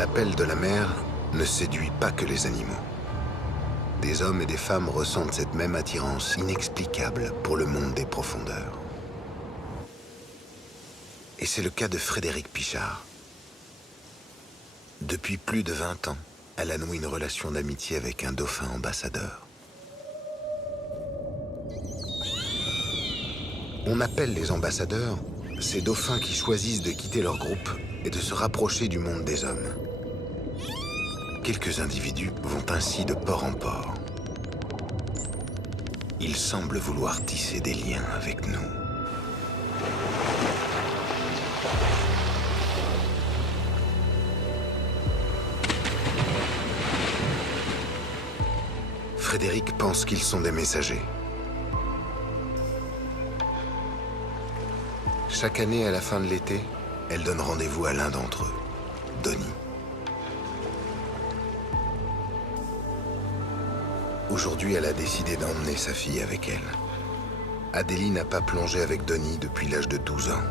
L'appel de la mer ne séduit pas que les animaux. Des hommes et des femmes ressentent cette même attirance inexplicable pour le monde des profondeurs. Et c'est le cas de Frédéric Pichard. Depuis plus de 20 ans, elle a noué une relation d'amitié avec un dauphin ambassadeur. On appelle les ambassadeurs ces dauphins qui choisissent de quitter leur groupe et de se rapprocher du monde des hommes. Quelques individus vont ainsi de port en port. Ils semblent vouloir tisser des liens avec nous. Frédéric pense qu'ils sont des messagers. Chaque année, à la fin de l'été, elle donne rendez-vous à l'un d'entre eux, Donnie. Aujourd'hui, elle a décidé d'emmener sa fille avec elle. Adélie n'a pas plongé avec Donnie depuis l'âge de 12 ans.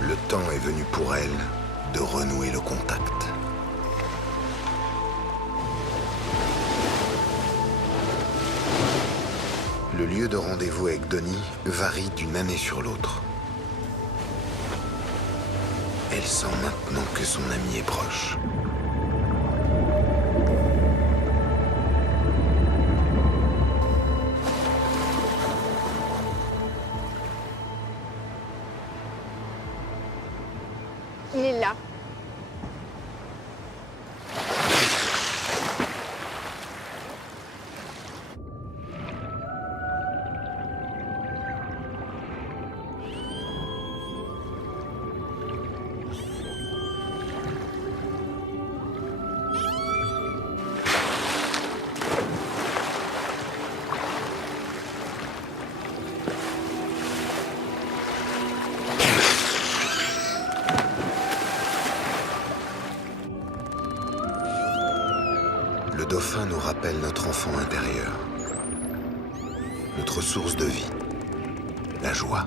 Le temps est venu pour elle de renouer le contact. Le lieu de rendez-vous avec Donnie varie d'une année sur l'autre. Elle sent maintenant que son ami est proche. Il est là. Le dauphin nous rappelle notre enfant intérieur, notre source de vie, la joie.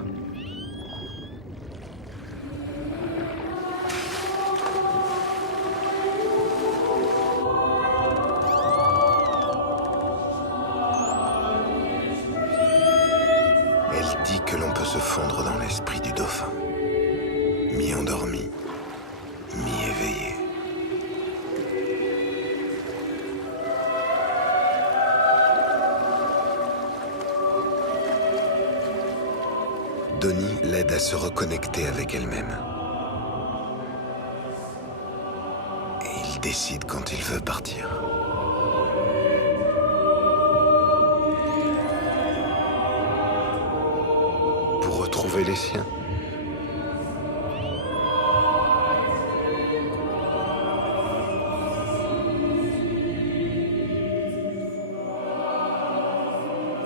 Elle dit que l'on peut se fondre dans l'esprit du dauphin, mi-endormi, mi-éveillé. Donnie l'aide à se reconnecter avec elle-même. Et il décide quand il veut partir. Pour retrouver les siens.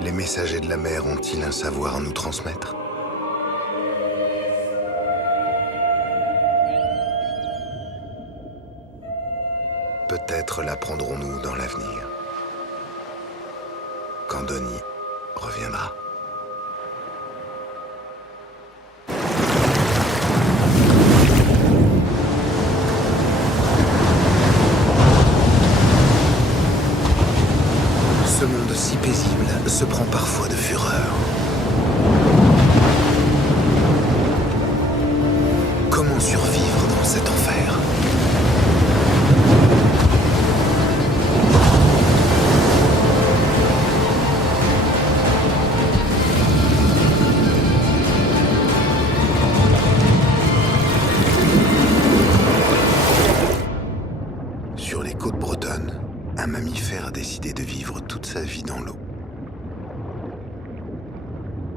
Les messagers de la mer ont-ils un savoir à nous transmettre ? Peut-être l'apprendrons-nous dans l'avenir, quand Donnie reviendra. Ce monde si paisible se prend parfois de fureur. Comment survivre dans cet enfer ? Sur les côtes bretonnes, un mammifère a décidé de vivre toute sa vie dans l'eau.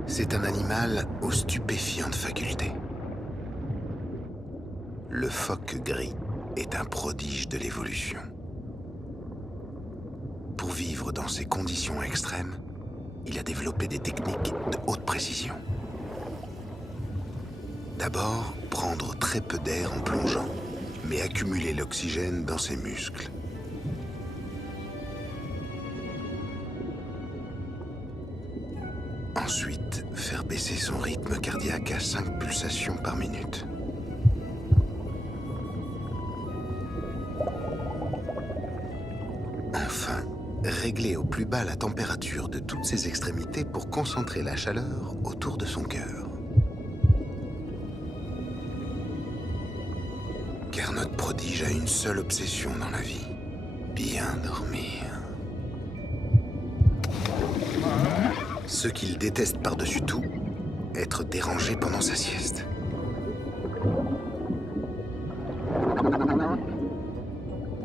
C'est un animal aux stupéfiantes facultés. Le phoque gris est un prodige de l'évolution. Pour vivre dans ces conditions extrêmes, il a développé des techniques de haute précision. D'abord, prendre très peu d'air en plongeant, mais accumuler l'oxygène dans ses muscles. Ensuite, faire baisser son rythme cardiaque à 5 pulsations par minute. Enfin, régler au plus bas la température de toutes ses extrémités pour concentrer la chaleur autour de son cœur. Car notre prodige a une seule obsession dans la vie, bien dormir. Ce qu'il déteste par-dessus tout, être dérangé pendant sa sieste.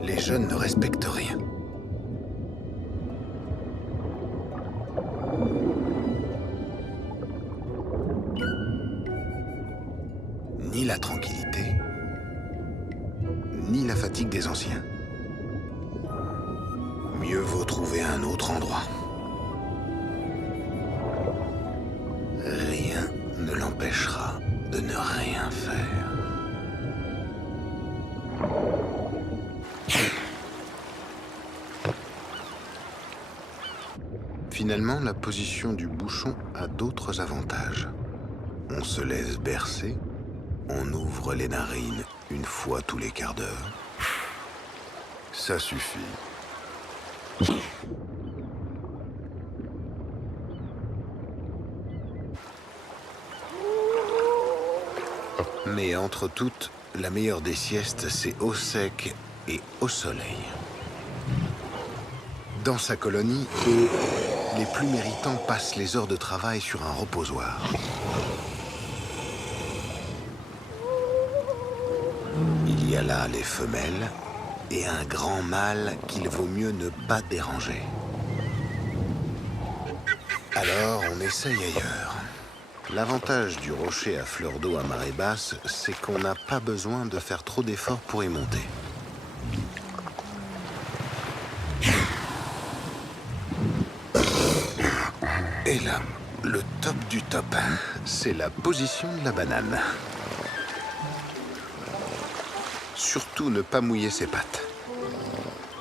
Les jeunes ne respectent rien. Ni la tranquillité, ni la fatigue des anciens. Mieux vaut trouver un autre endroit. Rien ne l'empêchera de ne rien faire. Finalement, la position du bouchon a d'autres avantages. On se laisse bercer, on ouvre les narines une fois tous les quarts d'heure. Ça suffit. Mais entre toutes, la meilleure des siestes, c'est au sec et au soleil. Dans sa colonie, les plus méritants passent les heures de travail sur un reposoir. Il y a là les femelles et un grand mâle qu'il vaut mieux ne pas déranger. Alors, on essaye ailleurs. L'avantage du rocher à fleur d'eau à marée basse, c'est qu'on n'a pas besoin de faire trop d'efforts pour y monter. Et là, le top du top, c'est la position de la banane. Surtout ne pas mouiller ses pattes.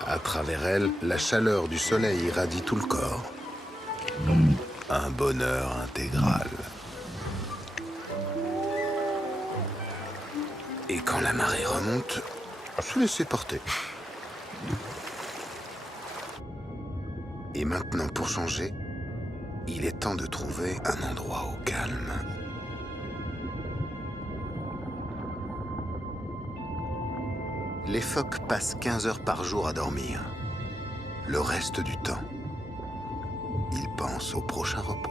À travers elle, la chaleur du soleil irradie tout le corps. Un bonheur intégral. Et quand la marée remonte, se laisser porter. Et maintenant, pour changer, il est temps de trouver un endroit au calme. Les phoques passent 15 heures par jour à dormir. Le reste du temps, ils pensent au prochain repos.